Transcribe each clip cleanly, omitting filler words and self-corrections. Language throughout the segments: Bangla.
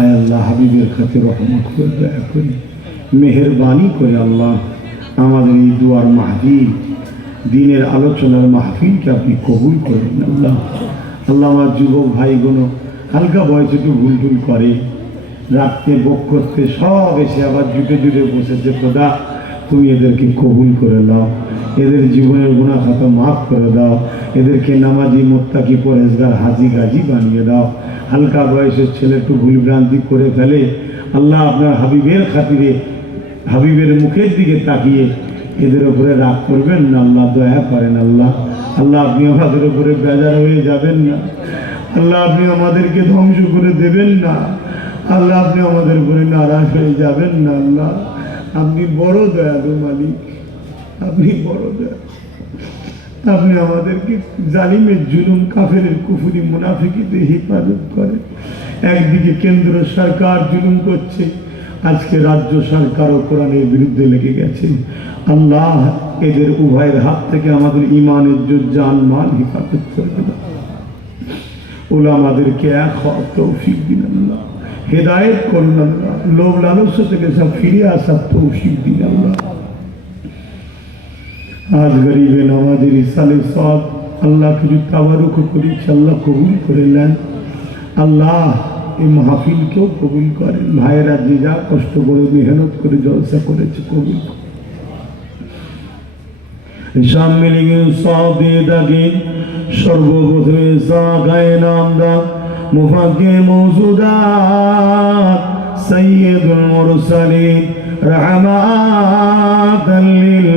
আয় আল্লাহ হাবিবের খাতে রহমত করে দয়া করে মেহেরবানি করে আল্লাহ আমাদের এই দুয়ার মাহফিল দিনের আলোচনার মাহফিলকে আপনি কবুল করেন আল্লাহ। আল্লাহ আমার যুবক ভাইগুলো হালকা বয়সে একটু ভুল টুল করে, রাত্রে বক করতে সব এসে আবার জুটে জুটে বসেছে। খোদা তুমি এদেরকে কবুল করে দাও, এদের জীবনের গুনাহ খাতা মাফ করে দাও, এদেরকে নামাজি মুত্তাকি পরেজগার হাজি গাজি বানিয়ে দাও। হালকা বয়সের ছেলে একটু ভুল ভ্রান্তি করে ফেলে, আল্লাহ আপনার হাবিবের খাতিরে হাবিবের মুখের দিকে তাকিয়ে এদের উপরে রাগ করবেন না আল্লাহ, দয়া করেন আল্লাহ। আল্লাহ আপনি আমাদের উপরে বেজার হয়ে যাবেন না আল্লাহ, আপনি আমাদেরকে ধ্বংস করে দেবেন না আল্লাহ, আপনি আমাদের উপরে নারাজ হয়ে যাবেন না আল্লাহ। আপনি বড় দয়ালু মালিক, আপনি বড় দয়া। আপনি আমাদেরকে জালিমের জুলুম, কাফের কুফরি মুনাফিকিতে হেফাজত করেন। একদিকে কেন্দ্র সরকার জুলুম করছে, আজকে রাজ্য সরকারও কোরআনের বিরুদ্ধে লেগে গেছে। আল্লাহ এদের উভয়ের হাত থেকে আমাদের ইমানের জান মাল হেফাজত করে দেন। ওলামাদেরকে এক হওয়ার তৌফিক দিন আল্লাহ, হেদায়েত করুন আল্লাহ, লোভ লালস্য থেকে সব ফিরে আসার তৌফিক দিন আল্লাহ। আজ গরিবে নামাজের ইসালে সব আল্লাহ কিছু তাবারুক করেছে, আল্লাহ কবুল করে নেন আল্লাহ। এই মাহফিলকেও কবুল করেন। ভাইয়েরা যে যা কষ্ট করে মেহনত করে জলসা করেছে কবুল সামনে সব দিয়ে থাকি। সর্বপ্রথমে সাগায়ে নামদার মুফাক্কে মওজুদাত সাইয়্যিদুল মুরসালিন রাহমাতাল লিল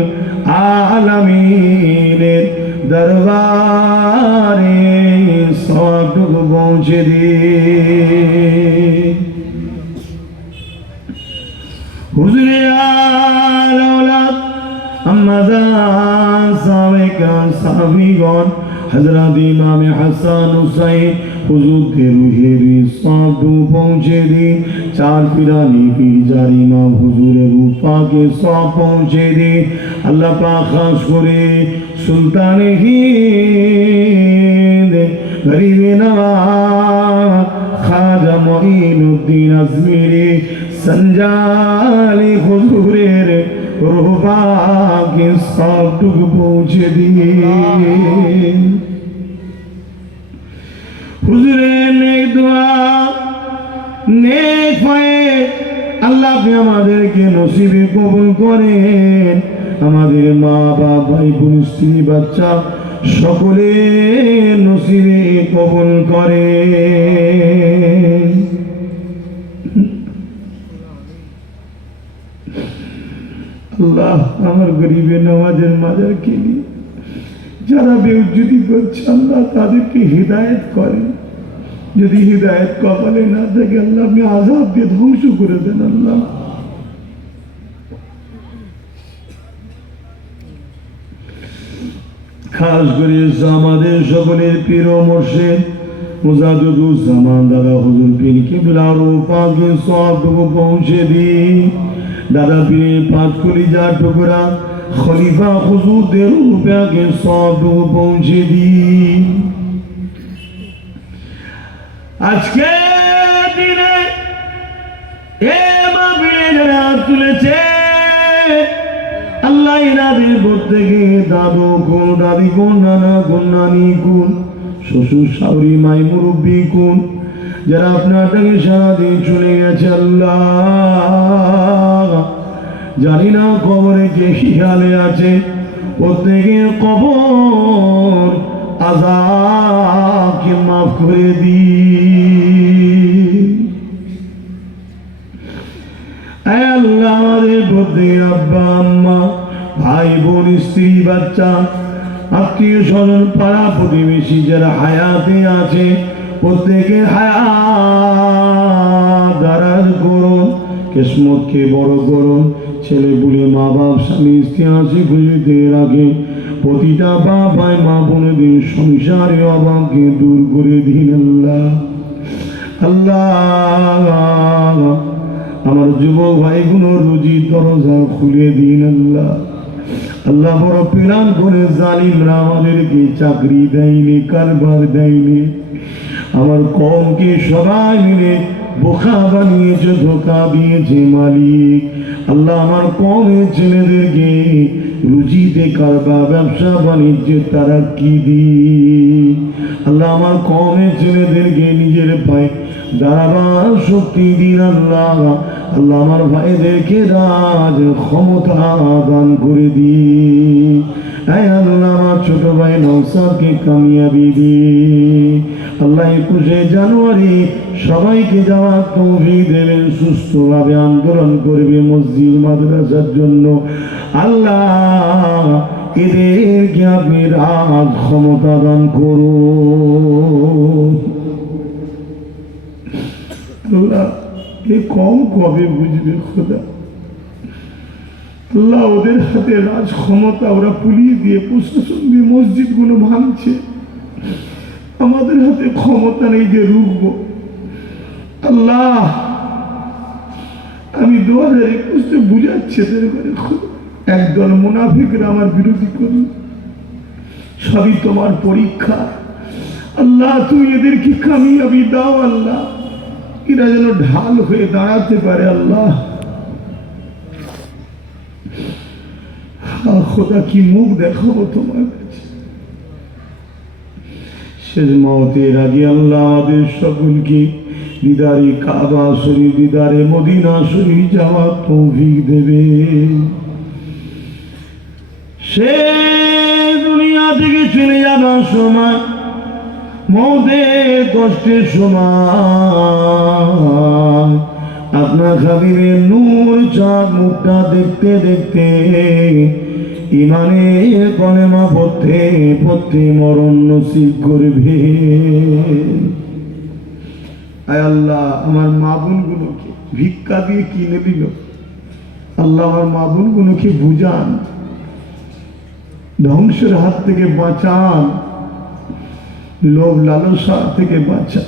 আলামিনের দরবারে সবটুকু পৌঁছে দিন। হুজুরে আলাউলাদ আম্মাজান সাবেকান সাহাবীগণ হযরত ইমাম হাসান হুসাইন হুজুরকে রুহের সবটুকু পৌঁছে দিন। চার পিরানি পীরজার ইমাম হুজুরের রূহ পাকে সব পৌঁছে দিন আল্লাহ পাক। খাস করে সুলতানে হিন্দ গরিবে নওয়াজ খাজা মঈনুদ্দিন আজমিরি সঞ্জালি হুজুরের রূহ পাকে সবটুকু পৌঁছে দিন। হুজুরের নেক দোয়া নেক পায়ে আল্লাহ আপনি আমাদেরকে নসিবে কবুল করেন। আমাদের মা বাবা ভাই বোন স্ত্রী বাচ্চা সকলে নসিবে কবুল করেন। আল্লাহ আমার গরিবে নওয়াজের মাজারকে নিয়ে যারা বেউজ্জুদি করছে আল্লাহ তাদেরকে হিদায়ত করেন। যদি হিদায়ত কপালে না থাকে আল্লাহ আপনি আযাব দিয়ে ধ্বংস করে দেন আল্লাহ। খাস করে আমাদের সকলের পীর ও মুর্শিদ মুজাদ্দিদুজ্জামান দাদা হুজুর পীর কিবলা রূহ পাকে সবটুকু পৌঁছে দিন। দাদা পীরের পাঁচ কলিজার টুকরা খলিফা হুজুরদের রূহ পাকে সবটুকু পৌঁছে দিন। আজকে দিনে এ মাহফিলে যারা তুলেছে আল্লাহ এনাদের প্রত্যেকে দাদু কোন দাদি কোন নানা কোন নানি কোন শ্বশুর শাশুড়ি মাই মুরব্বী কোন যারা আপনারটাকে সারাদিন চলে গেছে আল্লাহ জানি না কবরে কে শিয়ালে আছে, প্রত্যেকের কবর আযাবকে মাফ করে দিন। আল্লাহ আমাদের প্রত্যেকের আব্বা আম্মা ভাই বোন স্ত্রী বাচ্চা আত্মীয় স্বজন পাড়া প্রতিবেশী যারা হায়াতে আছে প্রত্যেকের হায়াত দারাজ করুন, কিসমতকে বড় করুন। ছেলে পুলে মা বাপ স্বামী স্ত্রী হাসি খুশিতে রাখে। প্রতিটা বাবায় মা বোনদের সংসারে অভাবকে দূর করে দিন আল্লাহ। আল্লাহ আমার যুবক ভাইগুলো রুজি দরজা খুলে দিন আল্লাহ। আল্লাহ বড় প্লান করে জালিমরা আমাদেরকে চাকরি দেয়নি, কারবার দেয়নি। আমার কওমকে সবাই মিলে বোকা বানিয়েছে, ধোকা দিয়েছে মালিক। আল্লাহ আমার কওমের ছেলেদেরকে রুজিতে কারবার, ব্যবসা বাণিজ্যে তারা কি দিই। আল্লাহ আমার কওমের ছেলেদেরকে নিজের পায়ে দাঁড়াবার শক্তি দিন আল্লাহ। আল্লাহ আমার ভাইদেরকে রাজ ক্ষমতা দান করে দিই। আল্লাহ আমার ছোট ভাই নওশাদকে কামিয়াবি দি। আল্লাহ 21শে জানুয়ারি সবাইকে যাওয়ার তৌফিক দেবেন, সুস্থভাবে আন্দোলন করবে মসজিদ মাদ্রাসার জন্য। আল্লাহ এদেরকে আপনি রাজ ক্ষমতা দান করুন। আল্লাহ এ কম কবে বুঝবে খোদা। আল্লাহ ওদের হাতে রাজ ক্ষমতা, ওরা পুলিশ দিয়ে প্রশাসন দিয়ে মসজিদ গুলো ভাঙছে, আমাদের হাতে ক্ষমতা নেই যে রুখবো। আল্লাহ আমি 2021 বুঝাচ্ছি একদল মুনাফিকরা আমার বিরোধী করল, সবই তোমার পরীক্ষা। আল্লাহ তুমি এদেরকে কামিয়াবি দাও আল্লাহ, এরা যেন ঢাল হয়ে দাঁড়াতে পারে। আল্লাহ খোদা কি মুখ দেখাবো তোমার কাছে শেষ মওতের আগে। আল্লাহ আমাদের সকলকে দিদারে কাবা শরীফ, দিদারে মদিনা শরীফ যাওয়ার তৌফিক দেবে। সে দুনিয়া থেকে চলে যাবার সময়, মওতের কষ্টের সময়, আপনার হাবিবের নূর চাঁদ মুখটা দেখতে দেখতে ইমানের কলেমা পড়তে পড়তে মরণ নসিব করবে। আয় আল্লাহ আমার মা বোনগুলোকে ভিক্ষা দিয়ে কিনে দিল, আল্লাহ আমার মা বোনগুলোকে বুঝান, ধ্বংসের হাত থেকে বাঁচান, লোভ লালসা থেকে বাঁচান,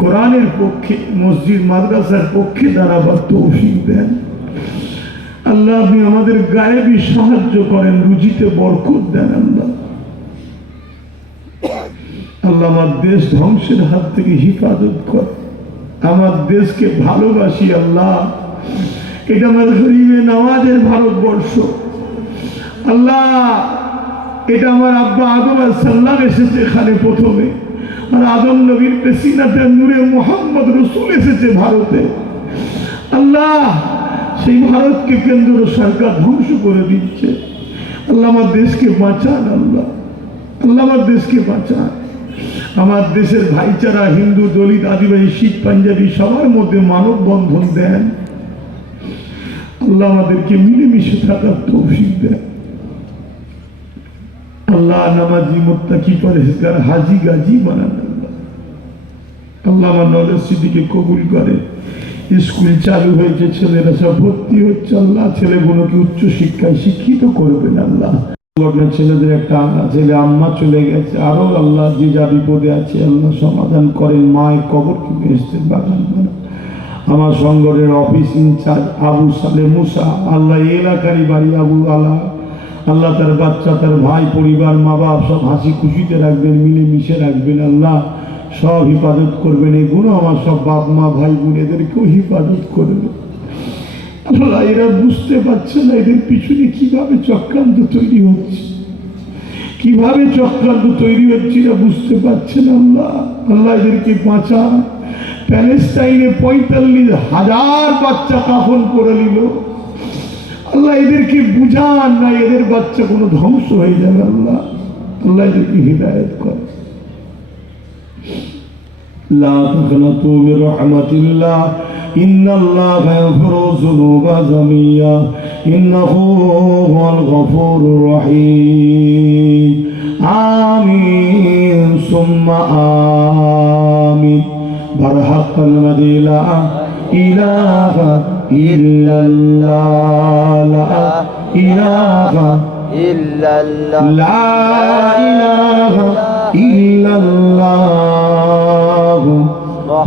কোরআনের পক্ষে মসজিদ মাদ্রাসার পক্ষে দাঁড়াবার তৌফিক দেন। আল্লাহ আপনি আমাদের গায়েবী সাহায্য করেন, রুজিতে বরকত দেন। আল্লাহ আল্লাহ আমার দেশ ধ্বংসের হাত থেকে হিফাজত কর। আমার দেশকে ভালোবাসি আল্লাহ, এটা আমার গরিবে নওয়াজের ভারতবর্ষ। আল্লাহ এটা আমার আব্বা আদম আলাইহিস সালাম এসেছে এখানে প্রথমে, আর আদম নবীর পেশিনাতে নূরে মুহাম্মদ রাসূল এসেছে ভারতে। আল্লাহ সেই ভারতকে কেন্দ্র সরকার ধ্বংস করে দিচ্ছে। আল্লাহ আমার দেশকে বাঁচান। আল্লাহ আল্লাহ আমার দেশকে বাঁচান। আমার দেশের ভাইচারা, হিন্দু, দলিত, আদিবাসী, শিখ, পাঞ্জাবি সবার মধ্যে মানব বন্ধন দেন। আল্লাহ আমাদেরকে মিলেমিশে থাকার তৌফিক দেন। আল্লাহ নামাজি, মুত্তাকি, পরহেজগার, হাজি গাজী বানান। আল্লাহ আমার নলেজ সিটিকে কবুল করে। স্কুল চালু হয়েছে, ছেলেরা সব ভর্তি হচ্ছে। আল্লাহ ছেলেগুলোকে উচ্চ শিক্ষায় শিক্ষিত করবেন। আল্লাহ ছেলেদের একটা ছেলে আম্মা চলে গেছে, আরো আল্লাহ যে যা বিপদে আছে আল্লাহ সমাধান করেন। মায়ের কবরকে বেহেশতের বাগান বানান। আমার সংগঠনের অফিস ইনচার্জ আবু সালে মুসা, আল্লাহ এই এলাকারই বাড়ি আবু আলা, আল্লাহ তার বাচ্চা, তার ভাই, পরিবার, মা বাপ সব হাসি খুশিতে রাখবেন, মিলেমিশে রাখবেন। আল্লাহ সব হিফাজত করবেন। এগুলো আমার সব বাপ মা ভাই বোন এদেরকেও হিফাজত করবে। আল্লাহ এরা বুঝতে পারছে না এদের পিছনে কিভাবে চক্রান্ত তৈরি হচ্ছে, কিভাবে চক্রান্ত তৈরি হচ্ছে এরা বুঝতে পারছে না। আল্লাহ আল্লাহ এদেরকে বাঁচান। প্যালেস্টাইনে 45,000 বাচ্চা কাফন করে নিল। আল্লাহ এদেরকে বুঝান না, এদের বাচ্চা কোনো ধ্বংস হয়ে যাবে। আল্লাহ আল্লাহ এদেরকে হিদায়াত করে। লা তাকনাতু মির রাহমাতিল্লাহ, ইন্নাল্লাহা ইয়াগফিরু যুনুবা জামিয়া, ইন্নাহু হুয়াল গফুরুর রহিম। আমিন সুম্মা আমিন। বারহাকাল মাদিলা ইলাহা ইল্লাল্লাহ, লা ইলাহা ইল্লাল্লাহ, লা ইলাহা ইল্লাল্লাহ,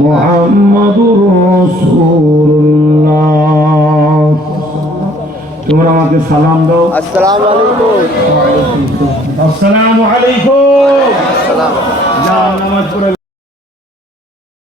মুহাম্মাদুর রাসূলুল্লাহ। তোমরা আমাকে সালাম দাও। আসসালামু আলাইকুম। আসসালামু আলাইকুম। আসসালাম। যা নামাজ পড়ে